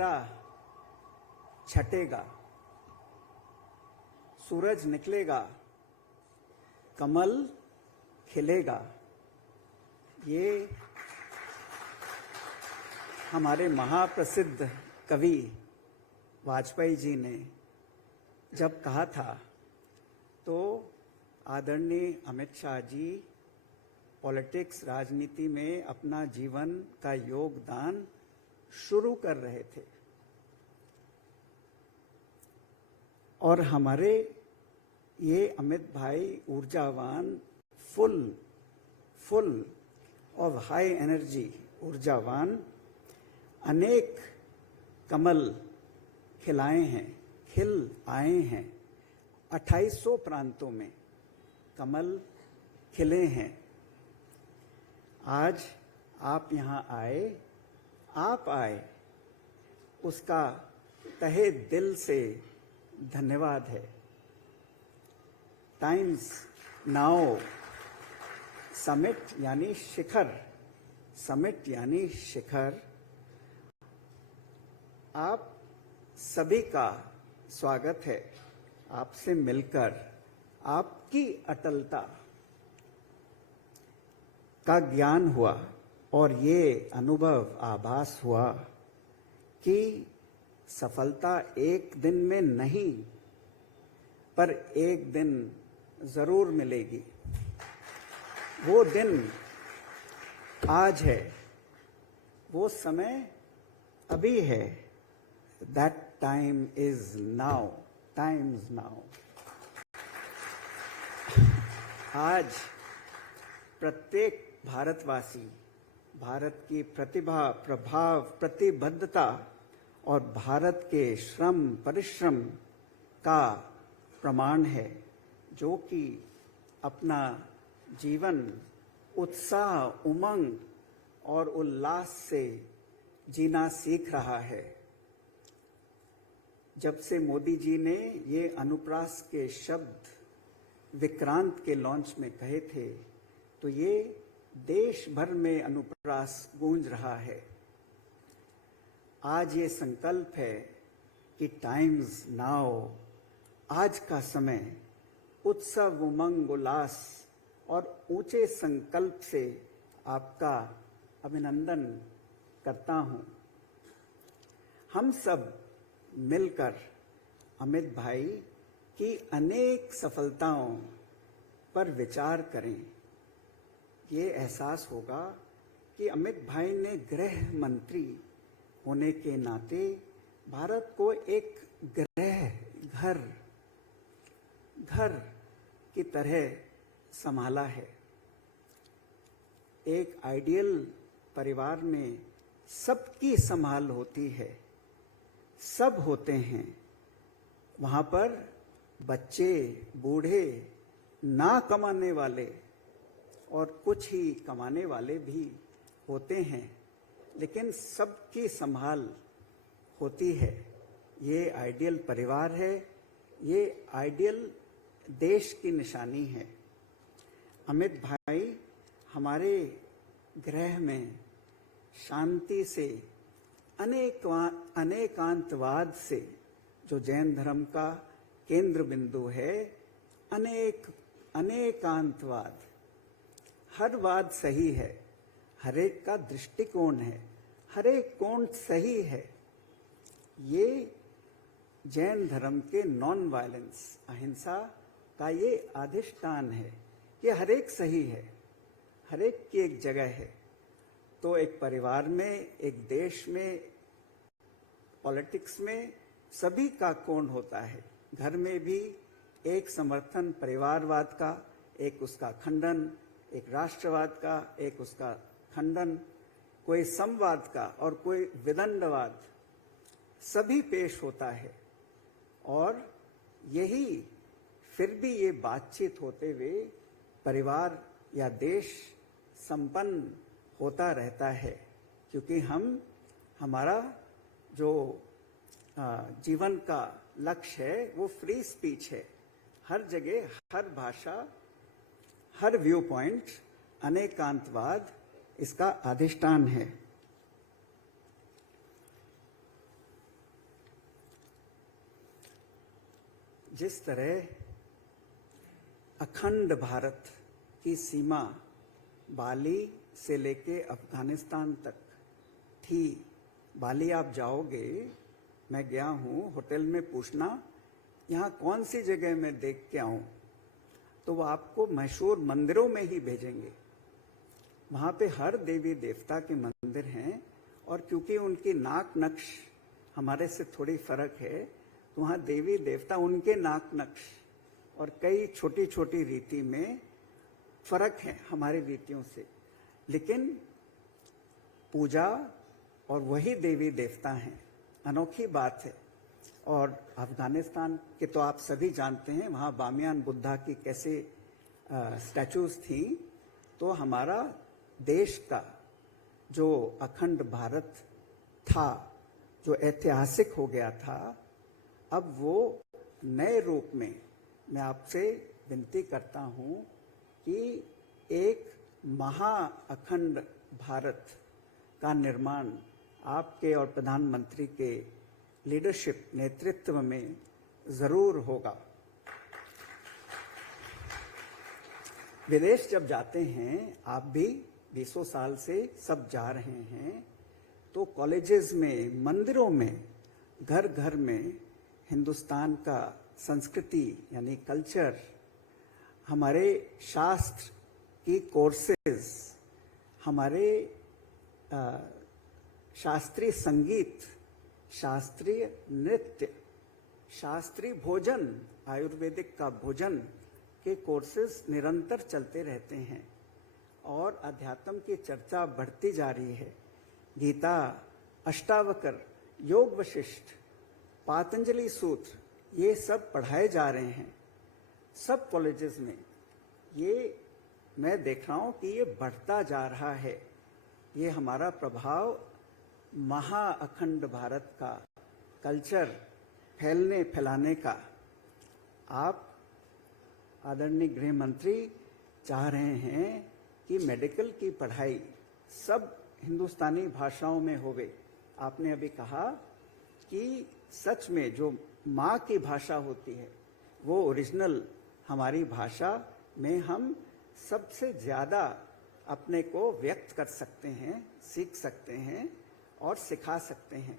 अंधेरा छटेगा, सूरज निकलेगा, कमल खिलेगा। ये हमारे महाप्रसिद्ध कवि वाजपेयी जी ने जब कहा था, तो आदरणीय अमित शाह जी पॉलिटिक्स, राजनीति में अपना जीवन का योगदान शुरू कर रहे थे। और हमारे ये अमित भाई ऊर्जावान, फुल और हाई एनर्जी ऊर्जावान, अनेक कमल खिल आए हैं। 2800 प्रांतों में कमल खिले हैं। आज आप यहाँ आए, उसका तहे दिल से धन्यवाद है। टाइम्स नाउ समिट यानी शिखर, आप सभी का स्वागत है। आपसे मिलकर आपकी अटलता का ज्ञान हुआ और ये अनुभव आभास हुआ कि सफलता एक दिन में नहीं, पर एक दिन जरूर मिलेगी। वो दिन आज है, वो समय अभी है। That time is now. आज प्रत्येक भारतवासी भारत की प्रतिभा, प्रभाव, प्रतिबद्धता और भारत के श्रम परिश्रम का प्रमाण है, जो कि अपना जीवन उत्साह, उमंग और उल्लास से जीना सीख रहा है। जब से मोदी जी ने ये अनुप्रास के शब्द विक्रांत के लॉन्च में कहे थे, तो ये देश भर में अनुप्रास गूंज रहा है। आज ये संकल्प है कि टाइम्स नाउ, आज का समय उत्सव, उमंग, उल्लास और ऊंचे संकल्प से आपका अभिनंदन करता हूं। हम सब मिलकर अमित भाई की अनेक सफलताओं पर विचार करें। ये एहसास होगा कि अमित भाई ने गृह मंत्री होने के नाते भारत को एक घर की तरह संभाला है। एक आइडियल परिवार में सबकी संभाल होती है, सब होते हैं। वहां पर बच्चे, बूढ़े, ना कमाने वाले और कुछ ही कमाने वाले भी होते हैं, लेकिन सबकी संभाल होती है। ये आइडियल परिवार है, ये आइडियल देश की निशानी है। अमित भाई हमारे गृह में शांति से, अनेकांतवाद से, जो जैन धर्म का केंद्र बिंदु है, अनेकांतवाद, हर वाद सही है, हर एक का दृष्टिकोण है, हर एक कोण सही है। ये जैन धर्म के नॉन वायलेंस, अहिंसा का ये अधिष्ठान है। ये हर एक सही है, हर एक की एक जगह है। तो एक परिवार में, एक देश में, पॉलिटिक्स में सभी का कोण होता है। घर में भी एक समर्थन परिवारवाद का, एक उसका खंडन, एक राष्ट्रवाद का, एक उसका खंडन, कोई समवाद का और कोई विदंडवाद, सभी पेश होता है। और यही फिर भी ये बातचीत होते हुए परिवार या देश संपन्न होता रहता है, क्योंकि हमारा जो जीवन का लक्ष्य है वो फ्री स्पीच है। हर जगह, हर भाषा, हर व्यू पॉइंट, अनेकांतवाद इसका अधिष्ठान है। जिस तरह अखंड भारत की सीमा बाली से लेके अफगानिस्तान तक थी। बाली आप जाओगे, मैं गया हूँ, होटल में पूछना यहाँ कौन सी जगह मैं देख के आऊँ, तो वो आपको मशहूर मंदिरों में ही भेजेंगे। वहाँ पे हर देवी देवता के मंदिर हैं, और क्योंकि उनकी नाक नक्श हमारे से थोड़ी फर्क है, तो वहाँ देवी देवता उनके नाक नक्श और कई छोटी छोटी रीति में फर्क है हमारी रीतियों से, लेकिन पूजा और वही देवी देवता हैं। अनोखी बात है। और अफगानिस्तान के तो आप सभी जानते हैं, वहाँ बामियान बुद्धा की कैसे स्टैचूज थी। तो हमारा देश का जो अखंड भारत था, जो ऐतिहासिक हो गया था, अब वो नए रूप में मैं आपसे विनती करता हूँ कि एक महा अखंड भारत का निर्माण आपके और प्रधानमंत्री के लीडरशिप नेतृत्व में जरूर होगा। विदेश जब जाते हैं, आप भी 20 साल से सब जा रहे हैं, तो कॉलेजेस में, मंदिरों में, घर घर में हिंदुस्तान का संस्कृति यानी कल्चर, हमारे शास्त्र की कोर्सेज, हमारे शास्त्रीय संगीत, शास्त्रीय नृत्य, शास्त्रीय भोजन, आयुर्वेदिक का भोजन के कोर्सेज निरंतर चलते रहते हैं और अध्यात्म की चर्चा बढ़ती जा रही है। गीता, अष्टावक्र, योग वशिष्ठ, पातंजलि सूत्र, ये सब पढ़ाए जा रहे हैं सब कॉलेजेस में। ये मैं देख रहा हूँ कि ये बढ़ता जा रहा है। ये हमारा प्रभाव महा अखंड भारत का कल्चर फैलाने का। आप आदरणीय गृह मंत्री चाह रहे हैं कि मेडिकल की पढ़ाई सब हिंदुस्तानी भाषाओं में होवे। आपने अभी कहा कि सच में जो माँ की भाषा होती है, वो ओरिजिनल हमारी भाषा में हम सबसे ज़्यादा अपने को व्यक्त कर सकते हैं, सीख सकते हैं और सिखा सकते हैं।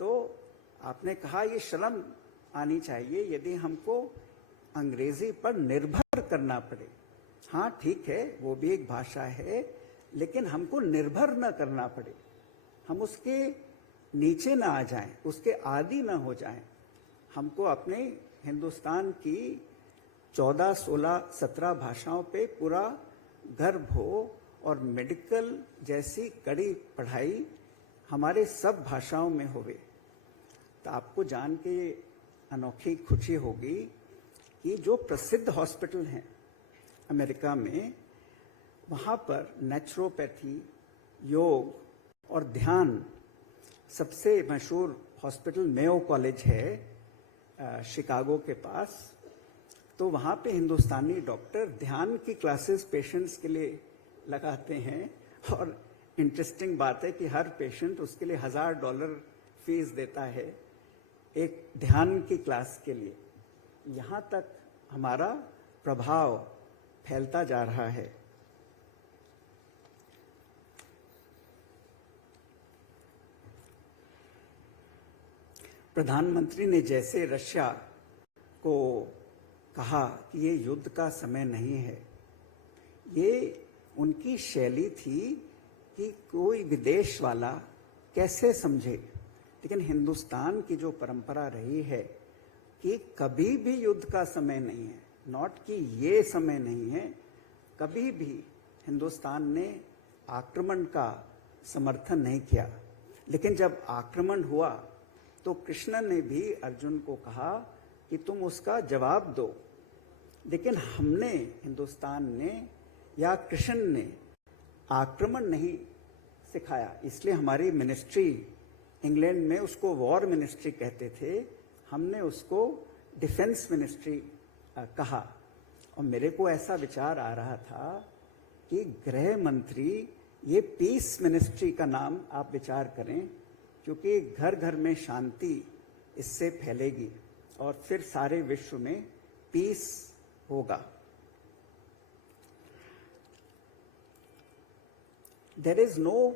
तो आपने कहा ये शर्म आनी चाहिए यदि हमको अंग्रेजी पर निर्भर करना पड़े। हाँ ठीक है, वो भी एक भाषा है, लेकिन हमको निर्भर न करना पड़े, हम उसके नीचे ना आ जाएं, उसके आदी ना हो जाएं। हमको अपने हिंदुस्तान की 14, 16, 17 भाषाओं पे पूरा गर्व हो और मेडिकल जैसी कड़ी पढ़ाई हमारे सब भाषाओं में होवे। तो आपको जान के अनोखी खुशी होगी कि जो प्रसिद्ध हॉस्पिटल हैं अमेरिका में, वहाँ पर नेचुरोपैथी, योग और ध्यान, सबसे मशहूर हॉस्पिटल मेयो कॉलेज है शिकागो के पास। तो वहाँ पे हिंदुस्तानी डॉक्टर ध्यान की क्लासेस पेशेंट्स के लिए लगाते हैं, और इंटरेस्टिंग बात है कि हर पेशेंट उसके लिए $1000 फीस देता है एक ध्यान की क्लास के लिए। यहाँ तक हमारा प्रभाव फैलता जा रहा है। प्रधानमंत्री ने जैसे रशिया को कहा कि ये युद्ध का समय नहीं है, ये उनकी शैली थी कि कोई विदेश वाला कैसे समझे। लेकिन हिंदुस्तान की जो परंपरा रही है कि कभी भी युद्ध का समय नहीं है, नॉट कि ये समय नहीं है, कभी भी हिंदुस्तान ने आक्रमण का समर्थन नहीं किया। लेकिन जब आक्रमण हुआ तो कृष्ण ने भी अर्जुन को कहा कि तुम उसका जवाब दो। लेकिन हमने, हिंदुस्तान ने या कृष्ण ने आक्रमण नहीं सिखाया। इसलिए हमारी मिनिस्ट्री, इंग्लैंड में उसको वॉर मिनिस्ट्री कहते थे, हमने उसको डिफेंस मिनिस्ट्री कहा। और मेरे को ऐसा विचार आ रहा था कि गृह मंत्री, ये पीस मिनिस्ट्री का नाम आप विचार करें, क्योंकि घर घर में शांति इससे फैलेगी। और फिर सारे विश्व में पीस होगा। There is no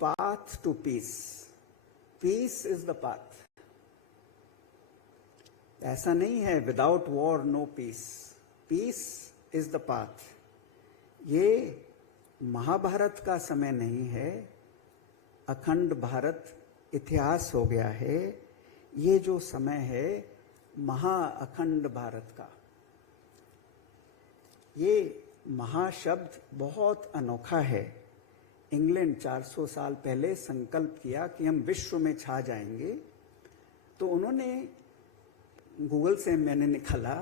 path to peace. Peace is the path. ऐसा नहीं है without war no peace. Peace is the path. ये महाभारत का समय नहीं है, अखंड भारत इतिहास हो गया है। ये जो समय है महाअखंड भारत का। ये महाशब्द बहुत अनोखा है। इंग्लैंड 400 साल पहले संकल्प किया कि हम विश्व में छा जाएंगे, तो उन्होंने, गूगल से मैंने निकाला,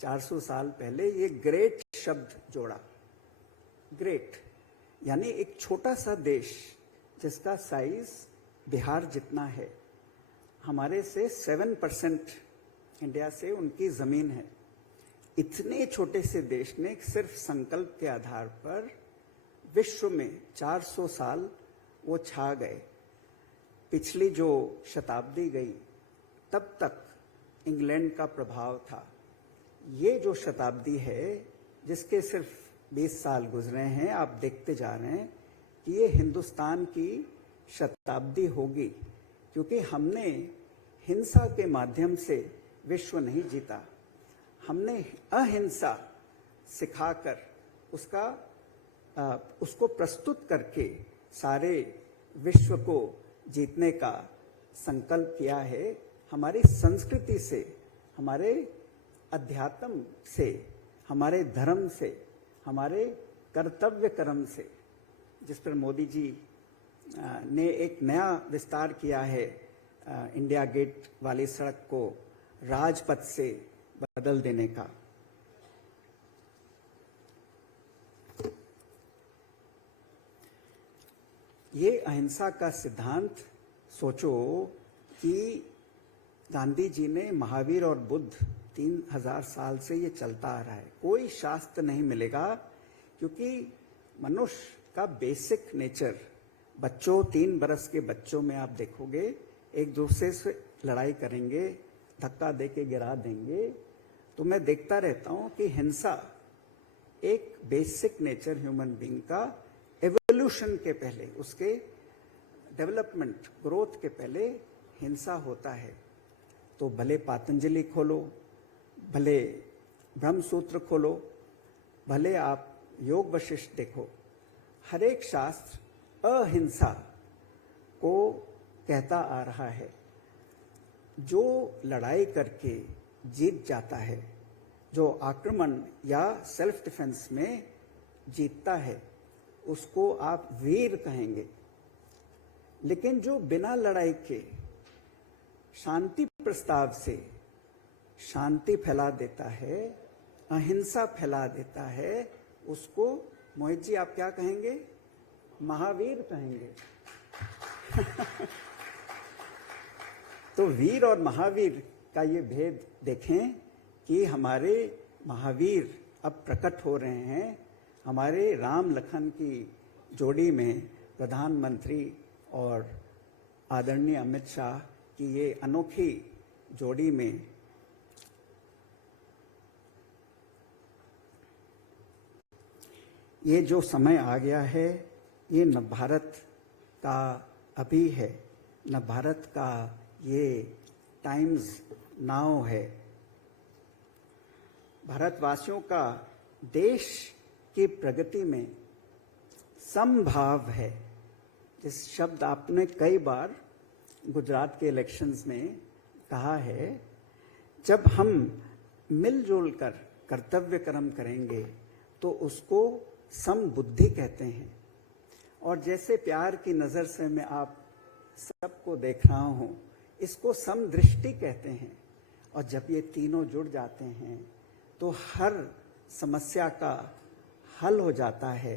400 साल पहले ये ग्रेट शब्द जोड़ा। ग्रेट यानी एक छोटा सा देश जिसका साइज बिहार जितना है, हमारे से 7% इंडिया से उनकी जमीन है। इतने छोटे से देश ने सिर्फ संकल्प के आधार पर विश्व में 400 साल वो छा गए। पिछली जो शताब्दी गई तब तक इंग्लैंड का प्रभाव था। ये जो शताब्दी है जिसके सिर्फ 20 साल गुजरे हैं, आप देखते जा रहे हैं कि ये हिंदुस्तान की शताब्दी होगी, क्योंकि हमने हिंसा के माध्यम से विश्व नहीं जीता। हमने अहिंसा सिखाकर उसको प्रस्तुत करके सारे विश्व को जीतने का संकल्प किया है। हमारी संस्कृति से, हमारे अध्यात्म से, हमारे धर्म से, हमारे कर्तव्य कर्म से, जिस पर मोदी जी ने एक नया विस्तार किया है, इंडिया गेट वाली सड़क को राजपथ से बदल देने का। ये अहिंसा का सिद्धांत, सोचो कि गांधी जी ने, महावीर और बुद्ध, 3000 साल से ये चलता आ रहा है। कोई शास्त्र नहीं मिलेगा, क्योंकि मनुष्य का बेसिक नेचर, बच्चों, 3 बरस के बच्चों में आप देखोगे एक दूसरे से लड़ाई करेंगे, धक्का देके गिरा देंगे। तो मैं देखता रहता हूं कि हिंसा एक बेसिक नेचर ह्यूमन बीइंग का, एवोल्यूशन के पहले, उसके डेवलपमेंट, ग्रोथ के पहले हिंसा होता है। तो भले पातंजलि खोलो, भले ब्रह्मसूत्र खोलो, भले आप योग वशिष्ठ देखो, हर एक शास्त्र अहिंसा को कहता आ रहा है। जो लड़ाई करके जीत जाता है, जो आक्रमण या सेल्फ डिफेंस में जीतता है, उसको आप वीर कहेंगे। लेकिन जो बिना लड़ाई के शांति प्रस्ताव से शांति फैला देता है, अहिंसा फैला देता है, उसको मोहित जी आप क्या कहेंगे? महावीर कहेंगे। तो वीर और महावीर का ये भेद देखें कि हमारे महावीर अब प्रकट हो रहे हैं। हमारे राम लखन की जोड़ी में प्रधानमंत्री और आदरणीय अमित शाह की ये अनोखी जोड़ी में ये जो समय आ गया है, ये न भारत का अभी है, न भारत का ये टाइम्स नाउ है। भारतवासियों का देश की प्रगति में समभाव है। इस शब्द आपने कई बार गुजरात के इलेक्शंस में कहा है। जब हम मिलजुल कर कर्तव्य कर्म करेंगे तो उसको समबुद्धि कहते हैं। और जैसे प्यार की नज़र से मैं आप सबको देख रहा हूँ, इसको समदृष्टि कहते हैं। और जब ये तीनों जुड़ जाते हैं तो हर समस्या का हल हो जाता है,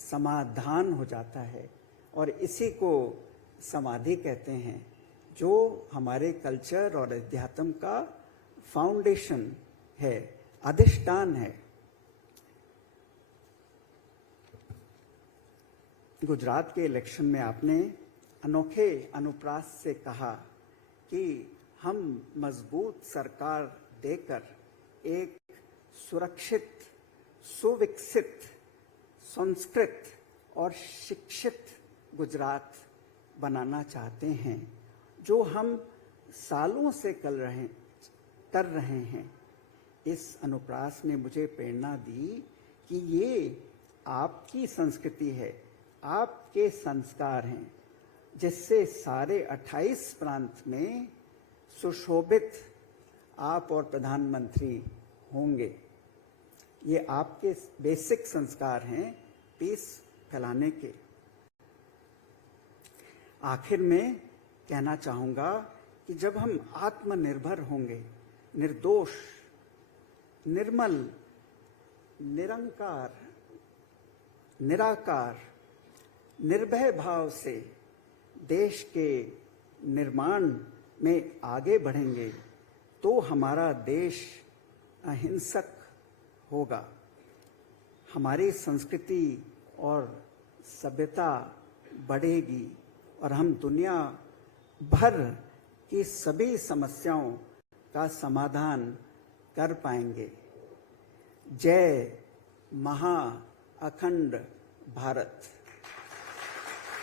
समाधान हो जाता है। और इसी को समाधि कहते हैं, जो हमारे कल्चर और अध्यात्म का फाउंडेशन है, अधिष्ठान है। गुजरात के इलेक्शन में आपने अनोखे अनुप्रास से कहा कि हम मजबूत सरकार देकर एक सुरक्षित, सुविकसित, संस्कृत और शिक्षित गुजरात बनाना चाहते हैं, जो हम सालों से कर रहे हैं। इस अनुप्रास ने मुझे प्रेरणा दी कि ये आपकी संस्कृति है, आपके संस्कार हैं, जिससे सारे 28 प्रांत में सुशोभित आप और प्रधानमंत्री होंगे। ये आपके बेसिक संस्कार हैं पीस फैलाने के। आखिर में कहना चाहूँगा कि जब हम आत्मनिर्भर होंगे, निर्दोष, निर्मल, निरंकार, निराकार, निर्भय भाव से देश के निर्माण में आगे बढ़ेंगे, तो हमारा देश अहिंसक होगा। हमारी संस्कृति और सभ्यता बढ़ेगी और हम दुनिया भर की सभी समस्याओं का समाधान कर पाएंगे। जय महा अखंड भारत।